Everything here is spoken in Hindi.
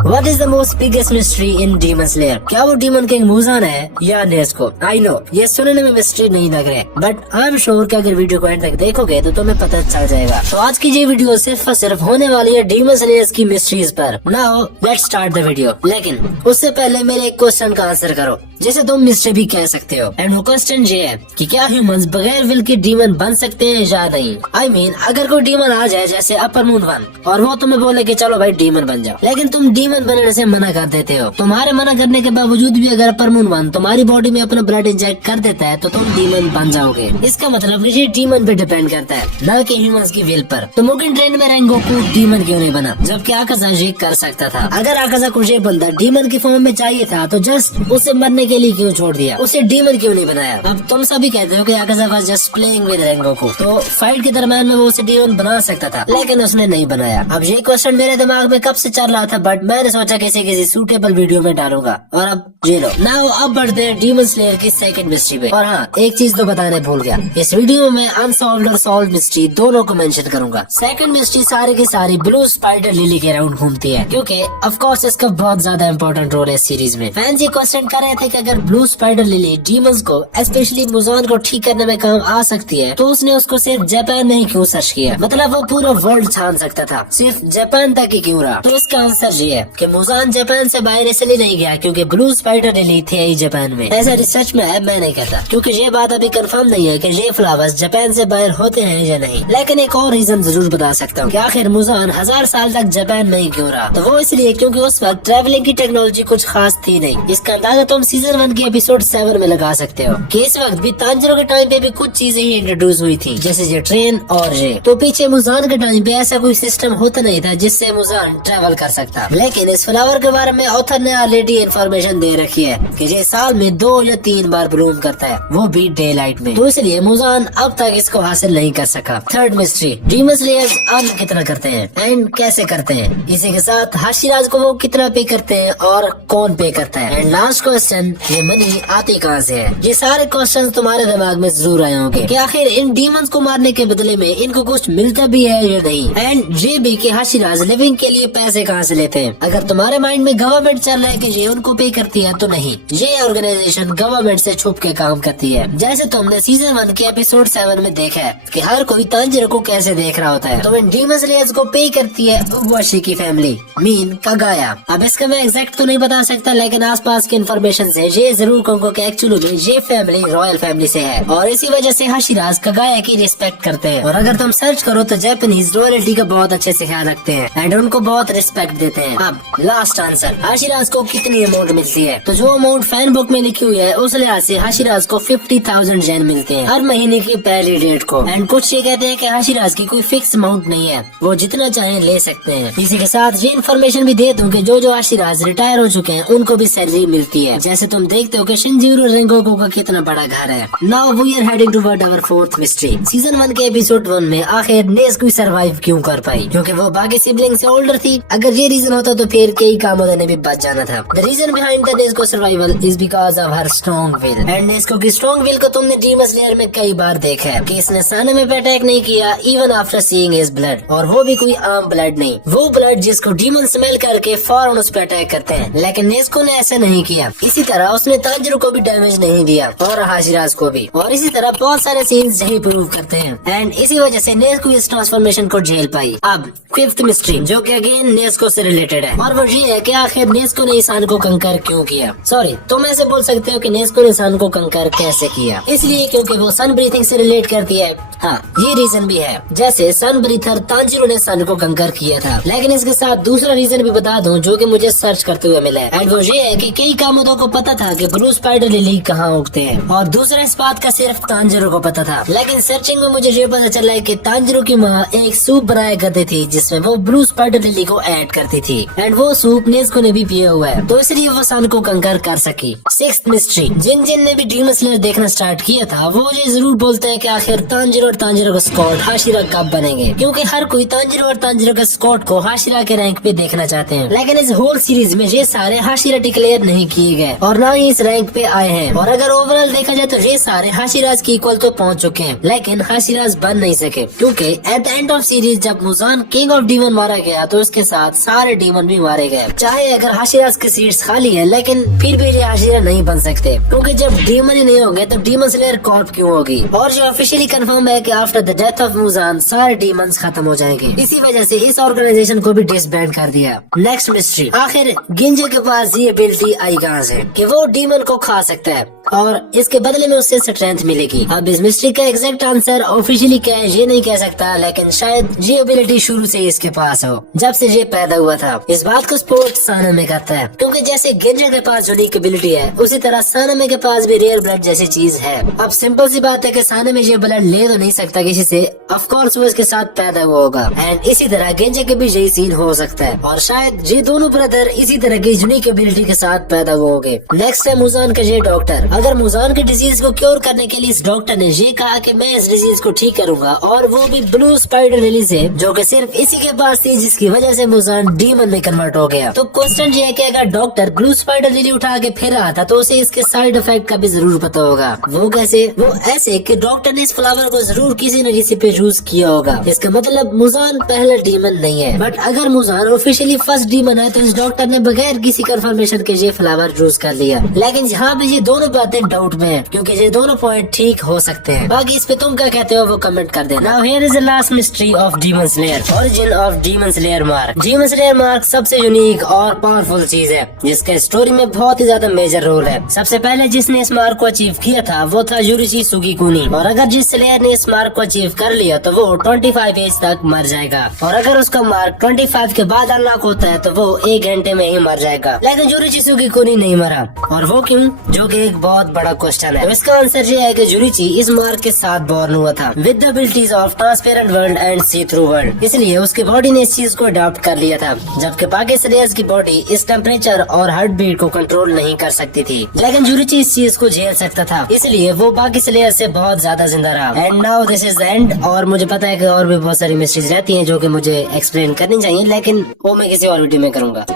What is the most biggest mystery in demon slayer? क्या वो डीमन किंग मुजान है या नेस्को? आई नो ये सुनने में मिस्ट्री नहीं लग रहे, बट आई एम श्योर कि अगर वीडियो को एंड तक देखोगे तो तुम्हें पता चल जाएगा। तो आज की ये वीडियो सिर्फ और सिर्फ होने वाली है डीमन स्लेयर्स की मिस्ट्रीज पर। Now let's start the video. लेकिन उससे पहले मेरे एक क्वेश्चन का आंसर करो जिसे तुम मिस्ट्री भी कह सकते हो। एंड वो क्वेश्चन ये है कि क्या ह्यूमंस बगैर विल के डीमन बन सकते हैं या नहीं? आई मीन अगर कोई डीमन आ जाए जैसे अपर मून वन और वो तुम्हें बोले कि चलो भाई डीमन बन जाओ, लेकिन तुम डीमन बनने से मना कर देते हो। तुम्हारे मना करने के बावजूद भी अगर अपर मून वन तुम्हारी बॉडी में अपना ब्लड इंजेक्ट कर देता है तो तुम डीमन बन जाओगे। इसका मतलब ये डीमन पे डिपेंड करता है, न कि ह्यूमंस की विल पर। तो मुगिन ट्रेन में रेंगोकू डीमन क्यों नहीं बना जबकि आकाजा ये कर सकता था? अगर आकाजा को ये बंदा डीमन की फॉर्म में चाहिए था तो जस्ट उसे मरने के लिए क्यों छोड़ दिया? उसे डीमन क्यों नहीं बनाया? अब तुम सभी कहते हो कि Akaza was just playing with Rengoku, तो फाइट के दरम्यान में वो उसे डीमन बना सकता था, लेकिन उसने नहीं बनाया। अब ये क्वेश्चन मेरे दिमाग में कब से चल रहा था, बट मैंने सोचा किसी सूटेबल वीडियो में डालूंगा, और अब ये लो। नाउ अब बढ़ते हैं डीमन स्लेयर की सेकंड मिस्ट्री पे। और हाँ, एक चीज तो बताने भूल गया, इस वीडियो में अनसॉल्व्ड और सॉल्व मिस्ट्री दोनों को मेंशन करूंगा। सेकंड मिस्ट्री सारी की सारी ब्लू स्पाइडर लिली के अराउंड घूमती है, क्योंकि ऑफ कोर्स इसका बहुत ज्यादा इंपॉर्टेंट रोल है इस सीरीज में। फैंस ये क्वेश्चन कर रहे थे कि अगर ब्लू स्पाइडर लिली डीमंस को स्पेशली मुजान को ठीक करने में काम आ सकती है तो उसने उसको सिर्फ जापान में ही क्यों सर्च किया? मतलब वो पूरा वर्ल्ड छान सकता था, सिर्फ जापान तक ही क्यों रहा? तो इसका आंसर ये है कि मुजान जापान से बाहर इसलिए नहीं गया क्योंकि ब्लू स्पाइडर लिली थे ही जापान में। ऐसा रिसर्च में है, मैं नहीं कहता, क्योंकि ये बात अभी कंफर्म नहीं है कि ये फ्लावर्स जापान से बाहर होते हैं या नहीं। लेकिन एक और रीजन जरूर बता सकता हूँ कि आखिर मुजान 1000 साल तक जापान में ही क्यों रहा? तो वो इसलिए क्योंकि उस वक्त ट्रेवलिंग की टेक्नोलॉजी कुछ खास थी नहीं। इसका अंदाजा तुम सीजन 1 के एपिसोड 7 में लगा सकते हो कि इस वक्त भी तांजरो के टाइम पे भी कुछ चीजें ही इंट्रोड्यूस हुई थी, जैसे ये ट्रेन और ये। तो पीछे मुजान के टाइम पे ऐसा कोई सिस्टम होता नहीं था जिससे मुजान ट्रेवल कर सकता। लेकिन इस फ्लावर के बारे में ऑथर ने ऑलरेडी इन्फॉर्मेशन दे रखी है कि ये साल में 2 या 3 बार ब्लूम करता है, वो भी डे लाइट में। तो इसलिए मुजान अब तक इसको हासिल नहीं कर सका। Third mystery, demon slayers earn कितना करते हैं एंड कैसे करते हैं? इसी के साथ हाशिराज को वो कितना पे करते हैं और कौन पे करता है? एंड लास्ट क्वेश्चन, ये मनी आती कहाँ से है? ये सारे क्वेश्चंस तुम्हारे दिमाग में जरूर आए होंगे कि आखिर इन डीमंस को मारने के बदले में इनको कुछ मिलता भी है या नहीं, एंड ये भी कि हाशिराज लिविंग के लिए पैसे कहाँ से लेते हैं। अगर तुम्हारे माइंड में गवर्नमेंट चल रहा है कि ये उनको पे करती है, तो नहीं, ये ऑर्गेनाइजेशन गवर्नमेंट से छुप के काम करती है। जैसे तुमने सीजन 1 के एपिसोड 7 में देखा है कि हर कोई तांजिरो को कैसे देख रहा होता है। तो इन डीमन स्लेयर्स को पे करती है उबवाशी की फैमिली, मीन कागाया। अब इसका मैं एग्जैक्ट तो नहीं बता सकता, लेकिन आसपास की इन्फॉर्मेशन से ये जरूर कहूँगा कि एक्चुअली में ये फैमिली रॉयल फैमिली से है और इसी वजह से हाशिराज कागाया की रिस्पेक्ट करते हैं। और अगर तुम सर्च करो तो जापानीज रॉयल्टी का बहुत अच्छे से ख्याल रखते हैं एंड उनको बहुत रिस्पेक्ट देते हैं। अब लास्ट आंसर, हाशिराज को कितनी अमाउंट मिलती है? तो जो अमाउंट फैन बुक में लिखी हुई है उस लिहाज से हाशिराज को 50,000 जेन मिलते हैं हर महीने की पहली डेट को। एंड कुछ ये कहते हैं कि हाशिराज की कोई फिक्स अमाउंट नहीं है, वो जितना चाहे ले सकते हैं। इसी के साथ ये इन्फॉर्मेशन भी दे दूं कि जो हाशिराज रिटायर हो चुके हैं उनको भी सैलरी मिलती है। जैसे तुम देखते हो कि शिनजीरो रेंगोकू का कितना बड़ा घर है। Now we are heading toward our fourth mystery. Season 1 के एपिसोड 1 में आखिर नेज़ुको सर्वाइव क्यों कर पाई? क्योंकि वो बाकी सिबलिंग से ओल्डर थी। अगर ये रीजन होता तो फिर कई कामों ने भी बच जाना था। The reason behind the Nezuko survival is because of her strong will. And Nezuko की स्ट्रॉन्ग विल को तुमने डीमन स्लेयर में कई बार देखा है कि इसने साने में पे अटैक नहीं किया even after seeing his blood, और वो भी कोई आम ब्लड नहीं, वो ब्लड जिसको डीमन स्मेल करके फौरन उस पर अटैक करते हैं। लेकिन नेज़ुको ने ऐसा नहीं किया। इसी तरह उसने तांजिरो को भी डैमेज नहीं दिया और हाशिराज को भी, और इसी तरह बहुत सारे सीन्स यही प्रूव करते हैं। एंड इसी वजह से नेज़ुको इस ट्रांसफॉर्मेशन को झेल पाई। अब फिफ्थ मिस्ट्री जो कि अगेन नेज़ुको से रिलेटेड है, और वो ये है कि आखिर नेज़ुको ने इंसान को कंकर क्यों किया? सॉरी, तुम ऐसे बोल सकते हो कि नेज़ुको ने इंसान को कंकर कैसे किया? इसलिए क्योंकि वो सन ब्रीथिंग से रिलेट करती है। हाँ, ये रीजन भी है, जैसे सन ब्रीथर तांजिरो ने सन को कंकर किया था। लेकिन इसके साथ दूसरा रीजन भी बता दूं जो कि मुझे सर्च करते हुए मिला है, एंड वो ये है कि कई कामोदों को पता था कि ब्लू स्पाइडर लिली कहाँ उगते हैं, और दूसरा इस बात का सिर्फ तांजिरो को पता था। लेकिन सर्चिंग में मुझे ये पता चला है कि तांजिरो की माँ एक सूप बनाया करती थी जिसमें वो ब्लू स्पाइडर लिली को ऐड करती थी, एंड वो सूप नेज़ुको ने भी पिया हुआ है, तो इसलिए वो सन को कंकर कर सकी। सिक्स्थ मिस्ट्री, जिन ने भी डीमन स्लेयर देखना स्टार्ट किया था वो ये जरूर बोलते हैं कि आखिर तांजिरो और तांजिरो का स्क्वाड हाशिरा कब बनेंगे, क्योंकि हर कोई तांजिरो और तांजिरो का स्क्वाड को हाशिरा के रैंक पे देखना चाहते हैं। लेकिन इस होल सीरीज में ये सारे हाशिरा डिक्लेयर नहीं किए गए और ना ही इस रैंक पे आए हैं। और अगर ओवरऑल देखा जाए तो ये सारे हाशिराज की इक्वल तो पहुंच चुके हैं, लेकिन हाशिराज बन नहीं सके, क्योंकि at the end of series जब मुजान किंग ऑफ डीमन मारा गया तो उसके साथ सारे डीमन भी मारे गए। चाहे अगर हाशिराज की सीट्स खाली है, लेकिन फिर भी ये हाशिरा नहीं बन सकते, क्योंकि जब डीमन ही नहीं होंगे तो डीमन स्लेयर कॉर्प क्यों होगी। और जो ऑफिशियली कंफर्म है कि after the death of Muzan सारे डीमंस खत्म हो जाएंगे। इसी वजह से इस ऑर्गेनाइजेशन को भी डिसबैंड कर दिया। नेक्स्ट मिस्ट्री, आखिर गिंजे के पास ये एबिलिटी आई कहाँ से कि वो डीमन को खा सकता है और इसके बदले में उससे स्ट्रेंथ मिलेगी। अब इस मिस्ट्री का एग्जैक्ट आंसर ऑफिशियली क्या है ये नहीं कह सकता, लेकिन शायद ये एबिलिटी शुरू से इसके पास हो, जब से ये पैदा हुआ था। इस बात को सपोर्ट सानामे करता है, क्योंकि जैसे गिंजे के पास यूनिक एबिलिटी है, उसी तरह सानामे के पास भी रेयर ब्लड जैसी चीज है। अब सिंपल सी बात है कि सानामे ये ब्लड ले तो नहीं सकता किसी से, ऑफ कोर्स वो इसके साथ पैदा हुआ होगा। एंड इसी तरह गिंजे के भी यही सीन हो सकता है, और शायद ये दोनों ब्रदर इसी तरह की यूनिक एबिलिटी के साथ पैदा हुए होंगे। नेक्स्ट है मुजान का ये डॉक्टर। अगर मुजान की डिजीज को क्योर करने के लिए इस डॉक्टर ने ये कहा कि मैं इस डिजीज को ठीक करूंगा, और वो भी ब्लू स्पाइडर लिली से, जो कि सिर्फ इसी के पास थी, जिसकी वजह से मुजान डीमन में कन्वर्ट हो गया। तो क्वेश्चन ये है कि अगर डॉक्टर ब्लू स्पाइडर लिली उठा के फिर रहा था तो उसे इसके साइड इफेक्ट का भी जरूर पता होगा। वो कैसे? वो ऐसे कि डॉक्टर ने इस फ्लावर को जरूर किसी न किसी पे यूज किया होगा। इसका मतलब मुजान पहला डीमन नहीं है, बट अगर मुजान ऑफिशियली फर्स्ट डीमन है तो इस डॉक्टर ने बगैर किसी कंफर्मेशन के ये फ्लावर यूज कर लिया। लेकिन यहाँ पे ये दोनों बातें डाउट में है, क्योंकि ये दोनों पॉइंट ठीक हो सकते हैं। बाकी इस पे तुम क्या कहते हो वो कमेंट कर देना। Now here is the last mystery of demon slayer, origin of demon slayer mark. Demon slayer mark सबसे यूनिक और पावरफुल चीज है, जिसका स्टोरी में बहुत ही ज्यादा मेजर रोल है। सबसे पहले जिसने इस मार्क को अचीव किया था वो था यूरिची सुगिकुनी, और अगर जिस स्लेयर ने इस मार्क को अचीव कर लिया तो वो 25 एज तक मर जाएगा, और अगर उसका मार्क 25 के बाद अनलॉक होता है तो वो 1 घंटे में ही मर जाएगा। लेकिन यूरिची सुगिकुनी नहीं मरा, और वो क्यों? जो कि एक बहुत बड़ा क्वेश्चन है। तो इसका आंसर ये है कि यूरिची इस मार्क के साथ बॉर्न हुआ था with the abilities of transparent world and see through world, इसलिए उसकी बॉडी ने इस चीज को अडॉप्ट कर लिया था, जबकि बाकी स्लेयर्स की बॉडी इस टेम्परेचर और हार्ट बीट को कंट्रोल नहीं कर सकती थी। लेकिन यूरिची इस चीज को झेल सकता था, इसलिए वो बाकी स्लेयर से बहुत ज्यादा जिंदा रहा। And now this is the end. और मुझे पता है कि और भी बहुत सारी मिस्ट्रीज रहती हैं जो कि मुझे एक्सप्लेन करनी चाहिए, लेकिन वो मैं किसी और वीडियो में करूंगा।